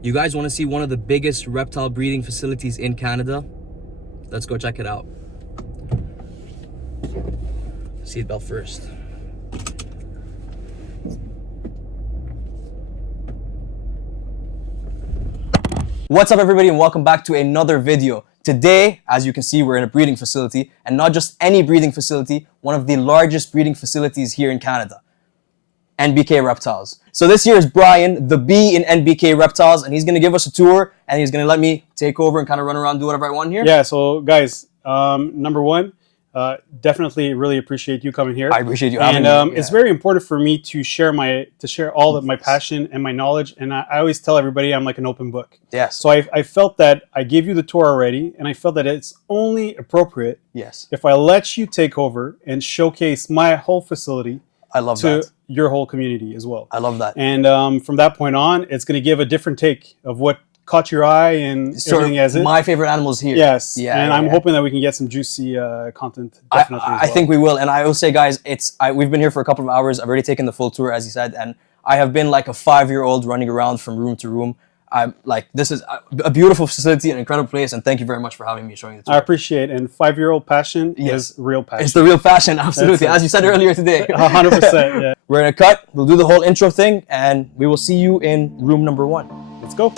You guys want to see one of the biggest reptile breeding facilities in Canada? Let's go check it out. Seatbelt first. What's up everybody and welcome back to another video. Today, as you can see, we're in a breeding facility, and not just any breeding facility, one of the largest breeding facilities here in Canada. NBK Reptiles. So this here is Brian, the B in NBK Reptiles, and he's going to give us a tour, and he's going to let me take over and kind of run around and do whatever I want here. Yeah, so guys, number one, definitely really appreciate you coming here. I appreciate you having me. It's very important for me to share all of my passion and my knowledge, and I always tell everybody I'm like an open book. Yes. So I felt that I gave you the tour already, and I felt that it's only appropriate if I let you take over and showcase my whole facility. I love to that. Your whole community as well. I love that. And from that point on, it's going to give a different take of what caught your eye and everything as it. My favorite animals here. Yes. Yeah. And I'm hoping that we can get some juicy content. Definitely. I think we will. And I will say, guys, we've been here for a couple of hours. I've already taken the full tour, as you said, and I have been like a 5-year-old running around from room to room. I'm like, this is a beautiful facility, an incredible place, and thank you very much for having me, showing the tour. I appreciate it. And 5-year-old passion is real passion. It's the real passion, absolutely. As you said earlier today. 100%, yeah. We're gonna cut, we'll do the whole intro thing, and we will see you in room number 1. Let's go.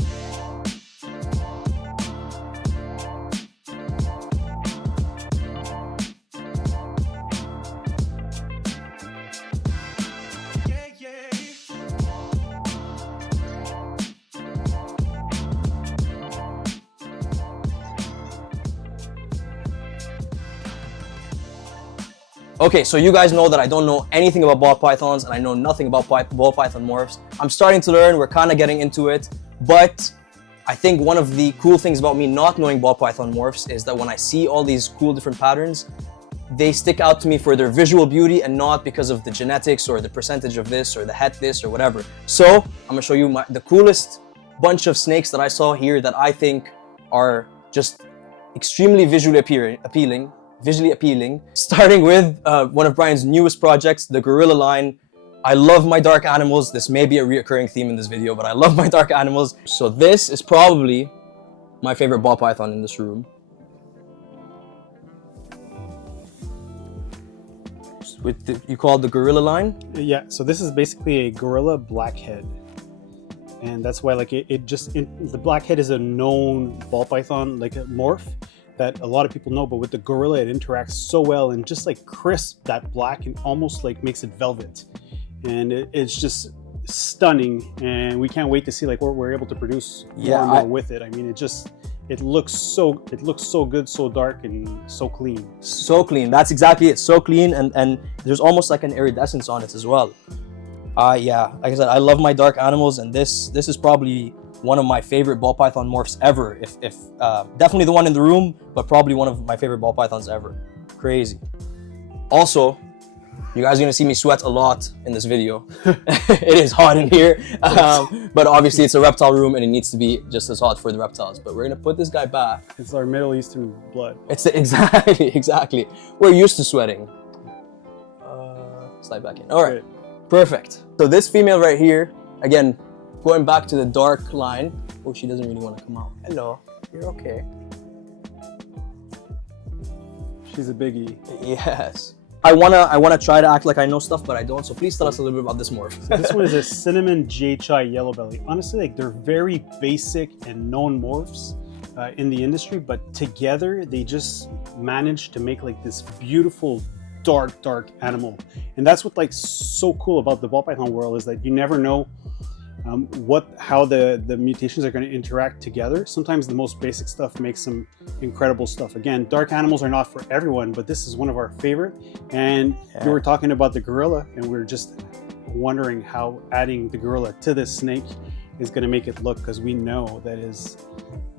Okay, so you guys know that I don't know anything about ball pythons, and I know nothing about ball python morphs. I'm starting to learn, we're kind of getting into it, but I think one of the cool things about me not knowing ball python morphs is that when I see all these cool different patterns, they stick out to me for their visual beauty and not because of the genetics or the percentage of this or the het this or whatever. So I'm gonna show you the coolest bunch of snakes that I saw here that I think are just extremely visually appealing, starting with one of Brian's newest projects, the gorilla line. I love my dark animals. This may be a reoccurring theme in this video, but I love my dark animals. So this is probably my favorite ball python in this room. You call it the gorilla line? Yeah, so this is basically a gorilla blackhead. And that's why like the blackhead is a known ball python, like a morph that a lot of people know, but with the gorilla, it interacts so well and just like crisp that black and almost like makes it velvet. And it's just stunning. And we can't wait to see like what we're able to produce more and more with it. I mean, it looks so good, so dark and so clean. So clean, that's exactly it, so clean. And there's almost like an iridescence on it as well. Yeah, like I said, I love my dark animals, and this is probably one of my favorite ball python morphs ever. If definitely the one in the room, but probably one of my favorite ball pythons ever. Crazy. Also, you guys are gonna see me sweat a lot in this video. It is hot in here, but obviously it's a reptile room and it needs to be just as hot for the reptiles. But we're gonna put this guy back. It's our Middle Eastern blood. It's exactly. We're used to sweating. Slide back in. All right, perfect. So this female right here, again, going back to the dark line. Oh, she doesn't really want to come out. Hello, you're okay. She's a biggie. Yes. I wanna try to act like I know stuff, but I don't. So please tell us a little bit about this morph. This one is a cinnamon JHI yellow belly. Honestly, like they're very basic and known morphs in the industry, but together they just managed to make like this beautiful dark animal. And that's what like so cool about the ball python world is that you never know how the mutations are going to interact together. Sometimes the most basic stuff makes some incredible stuff. Again, dark animals are not for everyone, but this is one of our favorite. And we were talking about the gorilla, and we were just wondering how adding the gorilla to this snake is going to make it look, because we know that is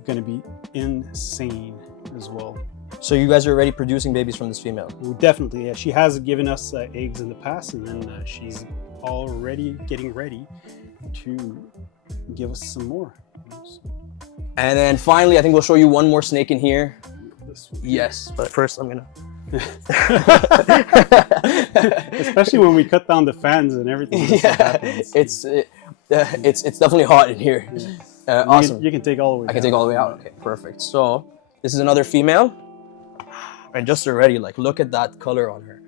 going to be insane as well. So you guys are already producing babies from this female? Definitely, yeah. She has given us eggs in the past, and then she's already getting ready to give us some more. And then finally, I think we'll show you one more snake in here. Yes, but first I'm gonna Especially when we cut down the fans and everything. Yeah, it's definitely hot in here. Yeah. Awesome. You can take all the way. I can take all the way out. Okay, perfect. So this is another female, and just already, like, look at that color on her.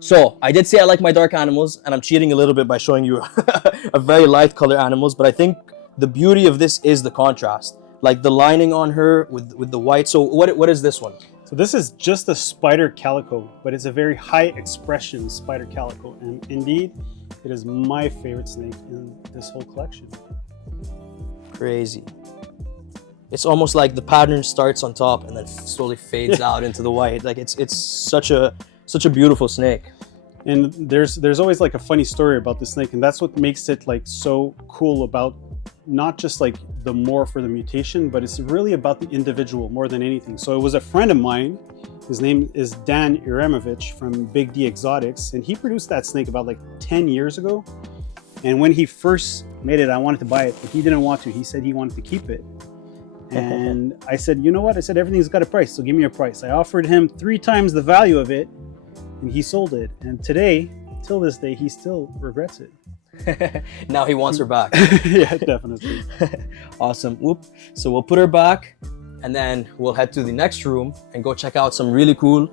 So I did say I like my dark animals, and I'm cheating a little bit by showing you a very light color animals, but I think the beauty of this is the contrast, like the lining on her with the white. So what is this one? So this is just a spider calico, but it's a very high expression spider calico, and indeed, it is my favorite snake in this whole collection. Crazy. It's almost like the pattern starts on top and then slowly fades out into the white. Like it's such a beautiful snake. And there's always like a funny story about this snake, and that's what makes it like so cool about not just like the morph or the mutation, but it's really about the individual more than anything. So it was a friend of mine, his name is Dan Iramovich from Big D Exotics, and he produced that snake about like 10 years ago. And when he first made it, I wanted to buy it, but he didn't want to. He said he wanted to keep it. And I said, you know what? I said, everything's got a price, so give me a price. I offered him 3 times the value of it, and he sold it. And today, till this day, he still regrets it. Now he wants her back. Yeah, definitely. Awesome. Whoop. So we'll put her back, and then we'll head to the next room and go check out some really cool.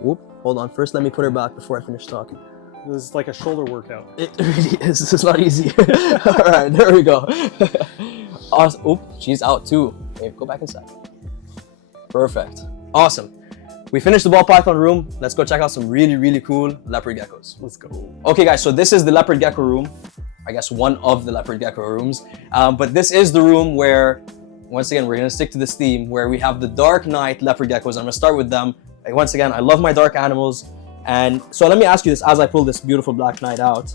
Whoop. Hold on. First, let me put her back before I finish talking. This is like a shoulder workout. It really is. This is not easy. All right, there we go. Awesome. Oop, she's out too. Okay, go back inside. Perfect. Awesome. We finished the ball python room. Let's go check out some really, really cool leopard geckos. Let's go. Okay, guys, so this is the leopard gecko room. I guess one of the leopard gecko rooms. But this is the room where, once again, we're going to stick to this theme, where we have the dark night leopard geckos. I'm going to start with them. Once again, I love my dark animals. And so let me ask you this as I pull this beautiful black knight out.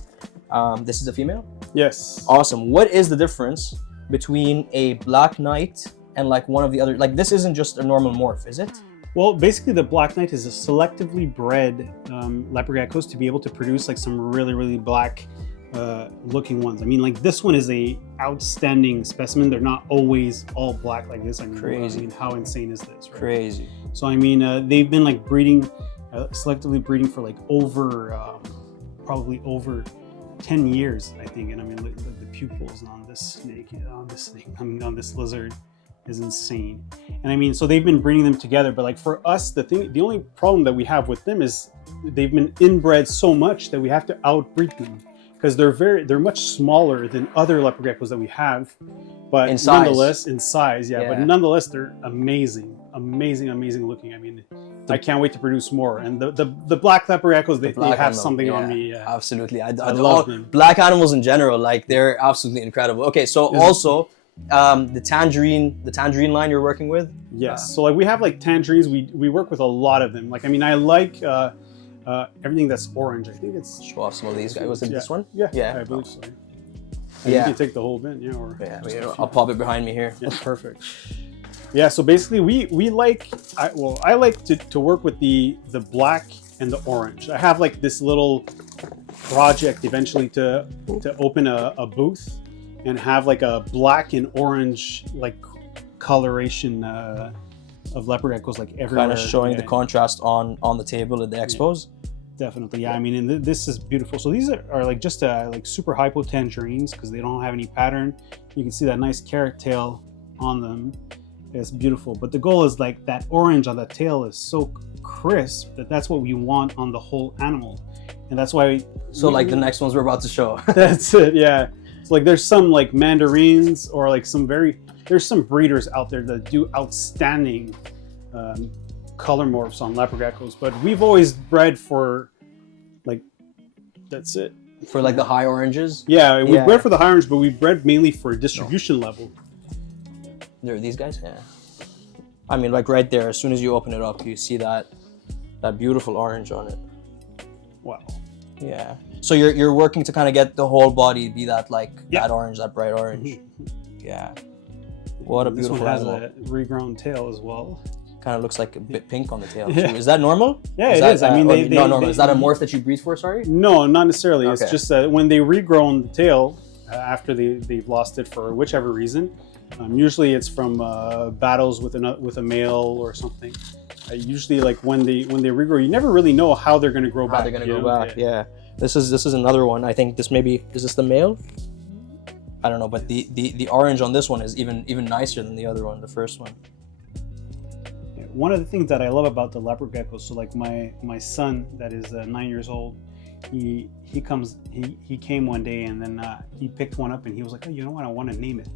This is a female? Yes. Awesome. What is the difference between a black knight and like one of the other, like this isn't just a normal morph, is it? Well, basically the black knight is a selectively bred leopard geckos to be able to produce like some really, really black looking ones. I mean, like this one is a outstanding specimen. They're not always all black like this. I mean, crazy. I mean, how insane is this? Right? Crazy. So I mean, they've been like breeding, selectively breeding for like over, probably over 10 years, I think. And I mean, look, the pupils on this snake, on this lizard is insane. And I mean, so they've been breeding them together, but like for us, the only problem that we have with them is they've been inbred so much that we have to outbreed them, because they're much smaller than other leopard geckos that we have, but in size. Nonetheless, in size, yeah, but nonetheless, they're amazing looking. I mean, I can't wait to produce more. And the black leopard geckos, they have something on me. Yeah. Absolutely. I love them. Black animals in general, like they're absolutely incredible. Okay, so also the tangerine line you're working with? Yes. So like we have like tangerines, we work with a lot of them. Like, I mean, I like everything that's orange. I think it's... Show off some of these guys. Was it this one? Yeah, yeah, I believe so. Yeah. You can take the whole bin, yeah. Or I'll pop it behind me here. Yeah, perfect. Yeah, so basically we like, I like to work with the black and the orange. I have like this little project eventually to open a booth and have like a black and orange like coloration of leopard geckos like everywhere. Kind of showing the contrast on the table at the expos. Yeah. Definitely, yeah. I mean, and this is beautiful. So these are like just like super hypo tangerines because they don't have any pattern. You can see that nice carrot tail on them. It's beautiful. But the goal is like that orange on that tail is so crisp that's what we want on the whole animal, and that's why. So like the next ones we're about to show. That's it, yeah. So like there's some like mandarins or like there's some breeders out there that do outstanding color morphs on leopard geckos, but we've always bred for like, that's it. For like the high oranges? Yeah, we bred for the high orange, but we bred mainly for distribution level. There are these guys? Yeah. I mean, like right there, as soon as you open it up, you see that beautiful orange on it. Wow. Yeah. So you're working to kind of get the whole body be that like that orange, that bright orange. Mm-hmm. Yeah. What a beautiful animal. This one has a regrown tail as well. Kind of looks like a bit pink on the tail. Yeah. Is that normal? Yeah, it is. I mean, not normal. Is that a morph that you breed for? Sorry. No, not necessarily. Okay. It's just that when they regrown the tail after they've lost it for whichever reason. Usually it's from battles with a male or something. Usually, like when they regrow, you never really know how they're going to grow back. How they're going to grow back? Yeah. This is another one. I think this is this the male? I don't know, but the orange on this one is even nicer than the other one, the first one. One of the things that I love about the leopard geckos, so like my son that is 9 years old, he came one day and then he picked one up and he was like, oh, you know what, I want to name it.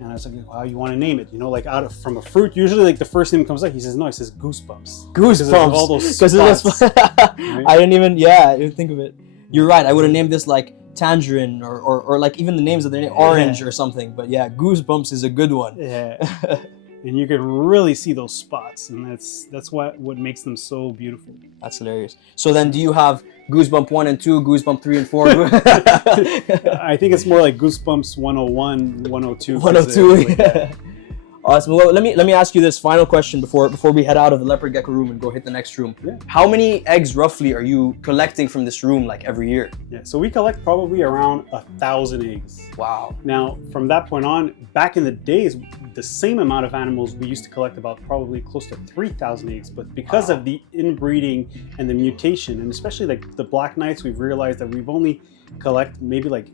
And I was like, how you want to name it? You know, like from a fruit, usually like the first name comes out. He says, no, he says Goosebumps. Goosebumps. All those spots. Right? I didn't think of it. You're right. I would have named this like Tangerine or like even the names of the name, Orange or something. But yeah, Goosebumps is a good one. Yeah. And you can really see those spots, and that's what makes them so beautiful. That's hilarious. So then, do you have Goosebump 1 and 2, Goosebump 3 and 4? I think it's more like Goosebumps 101, 102. 102. Yeah. Awesome. Well, let me ask you this final question before we head out of the leopard gecko room and go hit the next room. Yeah. How many eggs roughly are you collecting from this room like every year? Yeah. So we collect probably around 1,000 eggs. Wow. Now, from that point on, back in the days, the same amount of animals we used to collect about probably close to 3,000 eggs, but because of the inbreeding and the mutation, and especially like the black knights, we've realized that we've only collect maybe like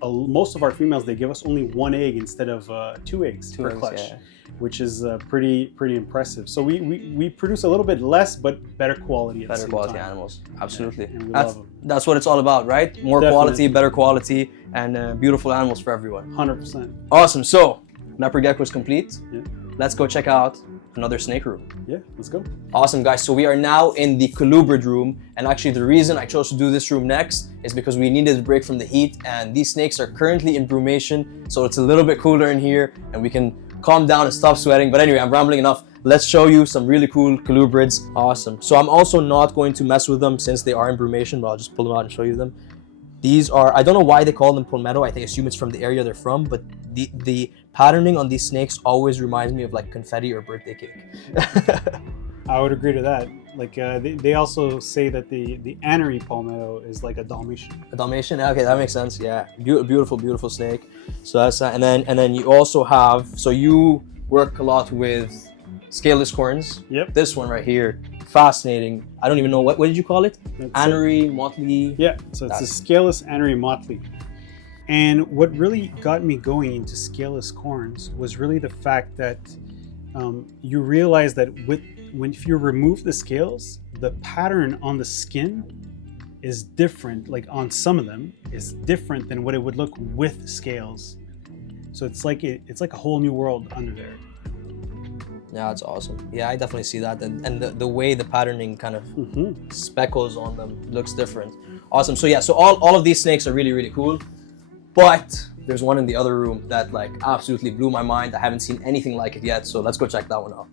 most of our females, they give us only 1 egg instead of 2 eggs per clutch, yeah. Which is pretty impressive. So we produce a little bit less, but better quality at the same quality time. Animals, absolutely. Yeah, that's what it's all about, right? More Definitely. Quality, better quality, and beautiful animals for everyone. 100%. Awesome. So leopard gecko is complete. Yeah. Let's go check out another snake room. Yeah, let's go. Awesome, guys. So we are now in the colubrid room, and actually the reason I chose to do this room next is because we needed a break from the heat, and these snakes are currently in brumation, so it's a little bit cooler in here, and we can calm down and stop sweating. But anyway, I'm rambling enough. Let's show you some really cool colubrids. Awesome. So I'm also not going to mess with them since they are in brumation, but I'll just pull them out and show you them. These are, I don't know why they call them palmetto. I assume it's from the area they're from, but the patterning on these snakes always reminds me of like confetti or birthday cake. I would agree to that. Like they also say that the anery palmetto is like a Dalmatian. A Dalmatian? Okay, that makes sense. Yeah, beautiful snake. So that's and then you also have, so you work a lot with scaleless corns. Yep. This one right here, fascinating. I don't even know what did you call it? Anery, motley. Yeah. So it's a scaleless anery motley. And what really got me going into scaleless corns was really the fact that you realize that if you remove the scales, the pattern on the skin is different. Like on some of them, is different than what it would look with scales. So it's like a whole new world under there. Yeah, it's awesome. Yeah, I definitely see that, and the way the patterning kind of speckles on them looks different. Awesome. So yeah, so all of these snakes are really cool. But there's one in the other room that like absolutely blew my mind. I haven't seen anything like it yet, so let's go check that one out.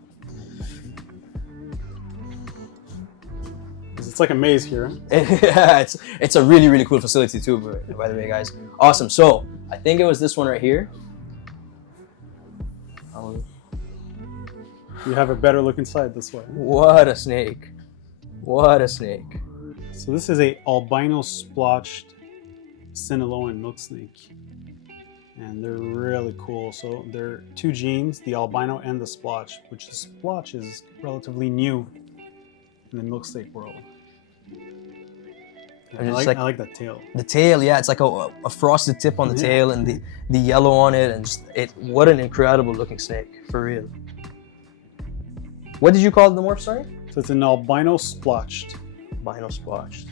It's like a maze here. Yeah, it's a really cool facility too, by the way, guys. Awesome. So I think it was this one right here. You have a better look inside this way. What a snake! What a snake! So this is a albino splotched Sinaloan milk snake, and they're really cool. So they're 2 genes, the albino and the splotch, which the splotch is relatively new in the milk snake world. I like that tail. The tail, yeah, it's like a frosted tip on the tail, and the yellow on it, and what an incredible looking snake, for real. What did you call the morph, sorry? So it's an albino splotched. Albino splotched.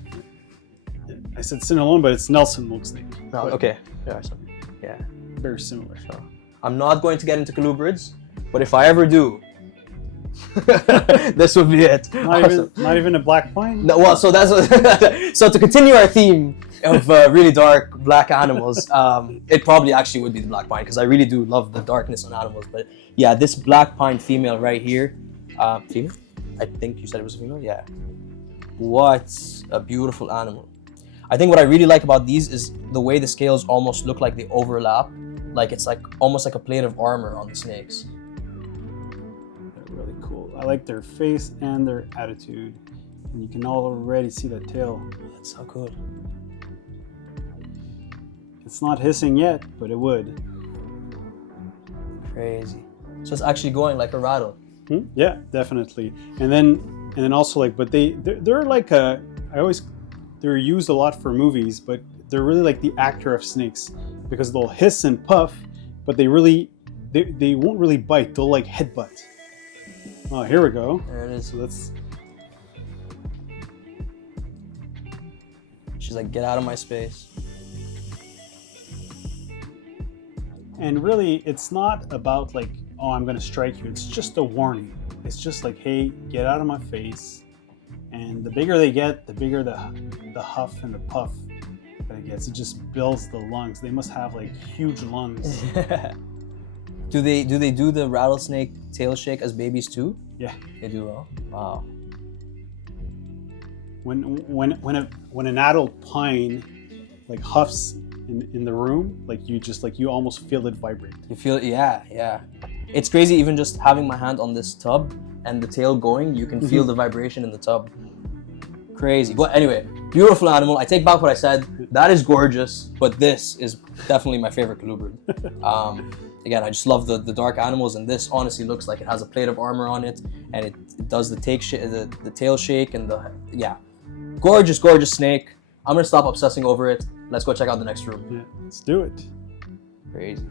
I said Sinaloan, but it's Nelson milk snake. No, okay. Yeah. Very similar. So I'm not going to get into colubrids, but if I ever do, this would be it. Not even a black pine? No, well, so that's so to continue our theme of really dark black animals, it probably actually would be the black pine, because I really do love the darkness on animals. But yeah, this black pine female right here, female? I think you said it was a female? Yeah. What a beautiful animal. I think what I really like about these is the way the scales almost look like they overlap. Like it's like almost like a plate of armor on the snakes. They're really cool. I like their face and their attitude. And you can already see the tail. That's so cool. It's not hissing yet, but it would. Crazy. So it's actually going like a rattle. Yeah, definitely. And then also like, but they're like they're used a lot for movies, but they're really like the actor of snakes, because they'll hiss and puff, but they won't really bite. They'll like headbutt. Oh, here we go. There it is. So let's. She's like, get out of my space. And really, it's not about like, oh, I'm gonna strike you. It's just a warning. It's just like, hey, get out of my face. And the bigger they get, the bigger the huff and the puff that it gets. It just builds the lungs. They must have like huge lungs. Do they do the rattlesnake tail shake as babies too? Yeah, They do well. Wow. when an adult pine like huffs in the room, like you almost feel it vibrate. You feel it? Yeah. It's crazy. Even just having my hand on this tub and the tail going, you can feel the vibration in the tub. Crazy. But anyway, beautiful animal. I take back what I said. That is gorgeous, but this is definitely my favorite colubrid. Again, I just love the dark animals, and this honestly looks like it has a plate of armor on it, and it does the tail shake and gorgeous snake. I'm gonna stop obsessing over it. Let's go check out the next room. Yeah, let's do it. Crazy.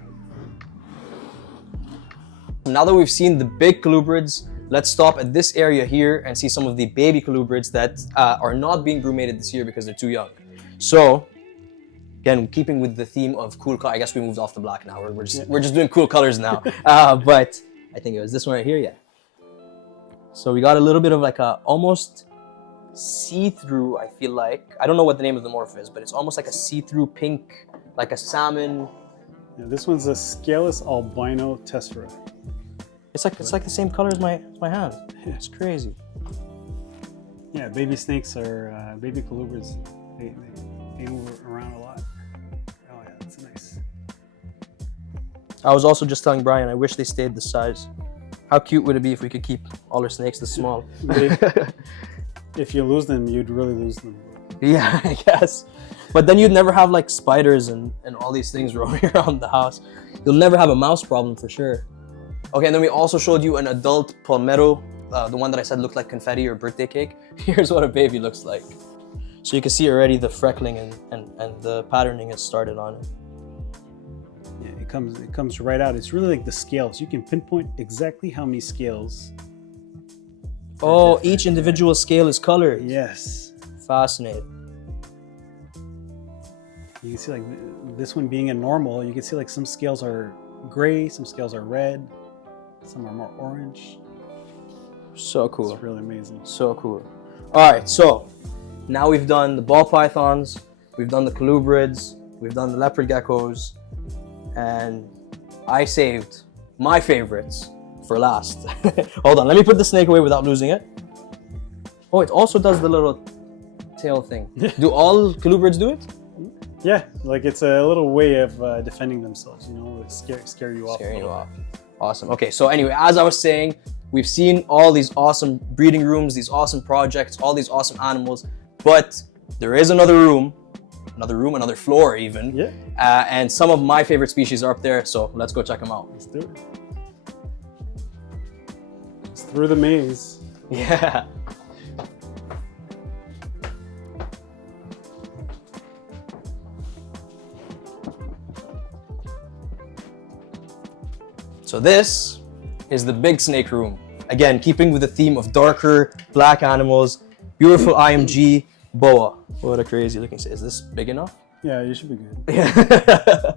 Now that we've seen the big colubrids, let's stop at this area here and see some of the baby colubrids that are not being brumated this year because they're too young. So, again, keeping with the theme of cool color, I guess we moved off the black now. We're just doing cool colors now. But I think it was this one right here, yeah. So we got a little bit of like a almost see-through, I feel like. I don't know what the name of the morph is, but it's almost like a see-through pink, like a salmon. Yeah, this one's a scaleless albino tessera. It's like the same color as my hand. It's crazy. Yeah, baby snakes are baby colubrids. They move around a lot. Oh yeah, that's nice. I was also just telling Brian, I wish they stayed this size. How cute would it be if we could keep all our snakes this small? If you lose them, you'd really lose them. Yeah, I guess. But then you'd never have like spiders and all these things roaming around the house. You'll never have a mouse problem for sure. Okay, and then we also showed you an adult palmetto, the one that I said looked like confetti or birthday cake. Here's what a baby looks like. So you can see already the freckling and the patterning has started on it. Yeah, it comes right out. It's really like the scales. You can pinpoint exactly how many scales. Oh, each individual scale is colored. Yes. Fascinating. You can see like this one being a normal, you can see like some scales are gray, some scales are red, some are more orange. So cool. It's really amazing. So cool. All right, so now we've done the ball pythons, we've done the colubrids, we've done the leopard geckos, and I saved my favorites for last. Hold on, let me put the snake away without losing it. Oh, it also does the little tail thing. Do all colubrids do it? Yeah, like it's a little way of defending themselves, you know, scare you off. Scaring you off. Awesome. Okay, so anyway, as I was saying, we've seen all these awesome breeding rooms, these awesome projects, all these awesome animals, but there is another floor even. Yeah. And some of my favorite species are up there, so let's go check them out. Let's do it. It's through the maze. Yeah. So this is the big snake room. Again, keeping with the theme of darker black animals, beautiful IMG boa. What a crazy looking snake. Is this big enough? Yeah, you should be good. Yeah.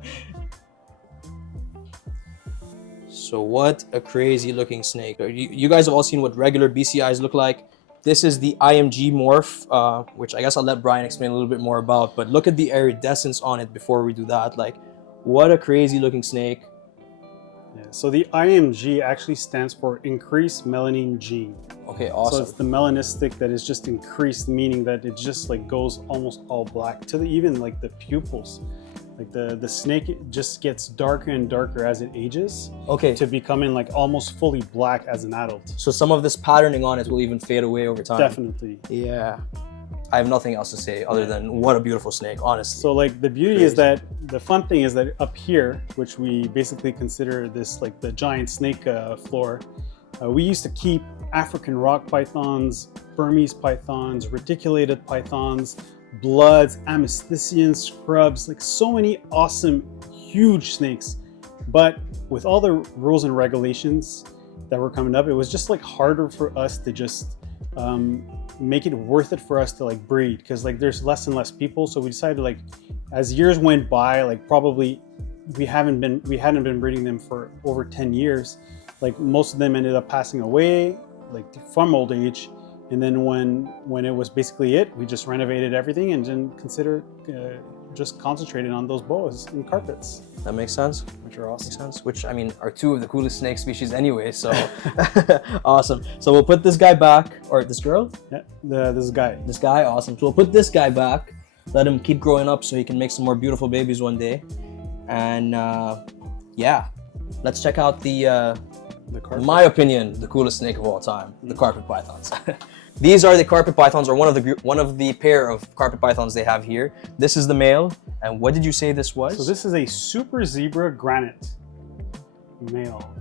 So what a crazy looking snake. You guys have all seen what regular BCIs look like. This is the IMG morph, which I guess I'll let Brian explain a little bit more about, but look at the iridescence on it before we do that. Like, what a crazy looking snake. Yeah, so the IMG actually stands for increased melanin gene. Okay, awesome. So it's the melanistic that is just increased, meaning that it just like goes almost all black to even like the pupils. Like the snake just gets darker and darker as it ages. Okay. To becoming like almost fully black as an adult. So some of this patterning on it will even fade away over time. Definitely. Yeah. I have nothing else to say other than what a beautiful snake, honestly. So like the beauty is that, the fun thing is that up here, which we basically consider this like the giant snake floor, we used to keep African rock pythons, Burmese pythons, reticulated pythons, bloods, amethystines, scrubs, like so many awesome, huge snakes. But with all the rules and regulations that were coming up, it was just like harder for us to just make it worth it for us to like breed, because like there's less and less people. So we decided like as years went by, like probably we hadn't been breeding them for over 10 years. Like most of them ended up passing away like from old age. And then when it was basically it, we just renovated everything and then considered just concentrating on those boas and carpets. That makes sense. Which are awesome. Makes sense. Which, I mean, are two of the coolest snake species anyway, so awesome. So we'll put this guy back, or this girl? Yeah, this guy. This guy, awesome. So we'll put this guy back, let him keep growing up so he can make some more beautiful babies one day. And yeah, let's check out the in my opinion, the coolest snake of all time, the carpet pythons. These are the carpet pythons, or one of the pair of carpet pythons they have here. This is the male, and what did you say this was? So this is a super zebra granite male.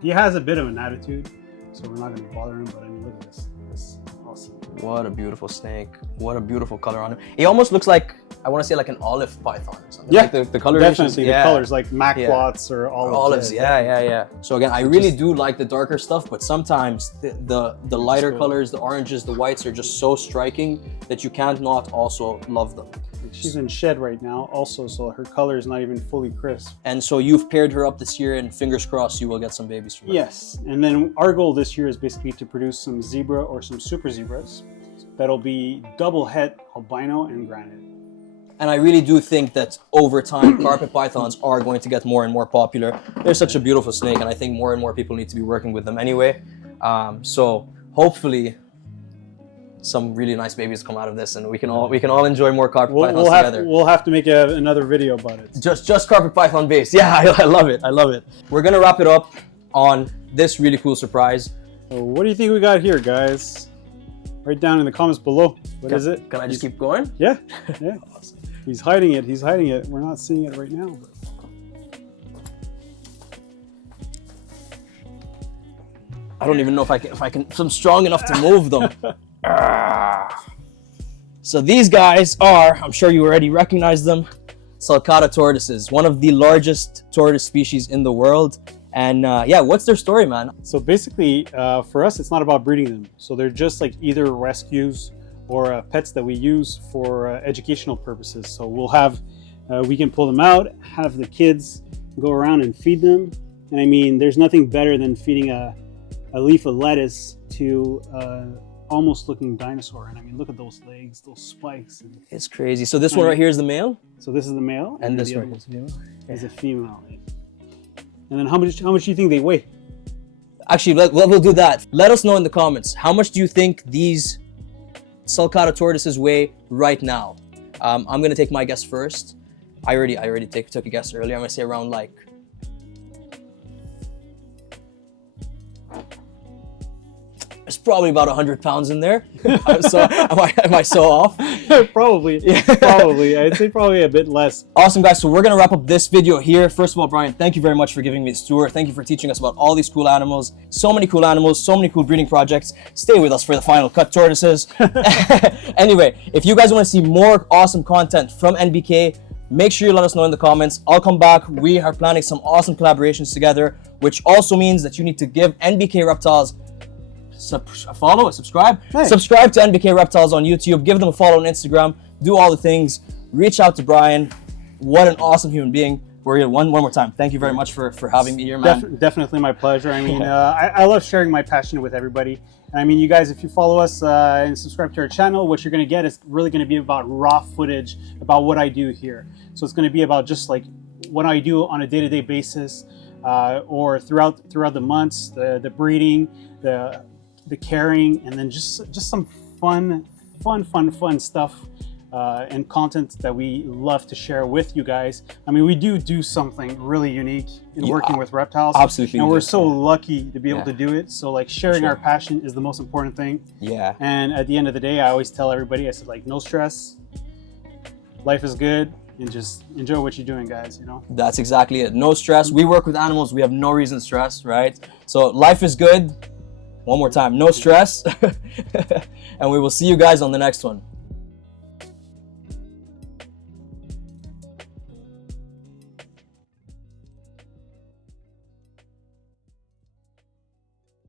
He has a bit of an attitude, so we're not going to bother him. But I mean, look at this. This is awesome. What a beautiful snake! What a beautiful color on him. He almost looks like, I want to say, like an olive python or something. Yeah, like the color. Definitely the colors, like mac plots or olives. Yeah. So again, I really do like the darker stuff, but sometimes the lighter colors, the oranges, the whites are just so striking that you can't not also love them. She's in shed right now also, so her color is not even fully crisp. And so you've paired her up this year, and fingers crossed you will get some babies from her. Yes, and then our goal this year is basically to produce some zebra or some super zebras that'll be double het albino and granite. And I really do think that over time, carpet pythons are going to get more and more popular. They're such a beautiful snake, and I think more and more people need to be working with them anyway. So hopefully some really nice babies come out of this, and we can all enjoy more carpet pythons together. We'll have to make another video about it. Just carpet python based. Yeah, I love it. I love it. We're gonna wrap it up on this really cool surprise. So what do you think we got here, guys? Write down in the comments below. What is it? Can I just keep going? Yeah. Awesome. He's hiding it. We're not seeing it right now. I don't even know if I'm strong enough to move them. So these guys are, I'm sure you already recognize them, sulcata tortoises, one of the largest tortoise species in the world. And yeah, what's their story, man? So basically, for us, it's not about breeding them. So they're just like either rescues or pets that we use for educational purposes. So we'll have, we can pull them out, have the kids go around and feed them. And I mean, there's nothing better than feeding a leaf of lettuce to almost looking dinosaur. And I mean, look at those legs, those spikes. It's crazy. So this one right here is the male? So this is the male. And this one is a female. And then how much do you think they weigh? Actually, we'll do that. Let us know in the comments. How much do you think these sulcata tortoises weigh right now? I'm gonna take my guess first. I already took a guess earlier. I'm gonna say around like, there's probably about 100 pounds in there. So am I so off? Probably. Yeah. Probably. I'd say probably a bit less. Awesome, guys. So we're gonna wrap up this video here. First of all, Brian, thank you very much for giving me this tour. Thank you for teaching us about all these cool animals. So many cool animals, so many cool breeding projects. Stay with us for the final cut tortoises. Anyway, if you guys want to see more awesome content from NBK, make sure you let us know in the comments. I'll come back. We are planning some awesome collaborations together, which also means that you need to give NBK Reptiles a follow, a subscribe. Hey. Subscribe to NBK Reptiles on YouTube. Give them a follow on Instagram. Do all the things. Reach out to Brian. What an awesome human being. We're here one more time. Thank you very much for having me here, man. Definitely my pleasure. I mean, I love sharing my passion with everybody. And I mean, you guys, if you follow us and subscribe to our channel, what you're going to get is really going to be about raw footage about what I do here. So it's going to be about just like what I do on a day-to-day basis, or throughout the months, the breeding, the caring, and then just some fun stuff and content that we love to share with you guys. I mean, we do something really unique in working with reptiles. Absolutely. And we're so lucky to be able to do it. So like sharing our passion is the most important thing. Yeah. And at the end of the day, I always tell everybody, I said, like, no stress, life is good, and just enjoy what you're doing, guys, you know? That's exactly it. No stress. We work with animals. We have no reason to stress, right? So life is good. One more time, no stress. And we will see you guys on the next one.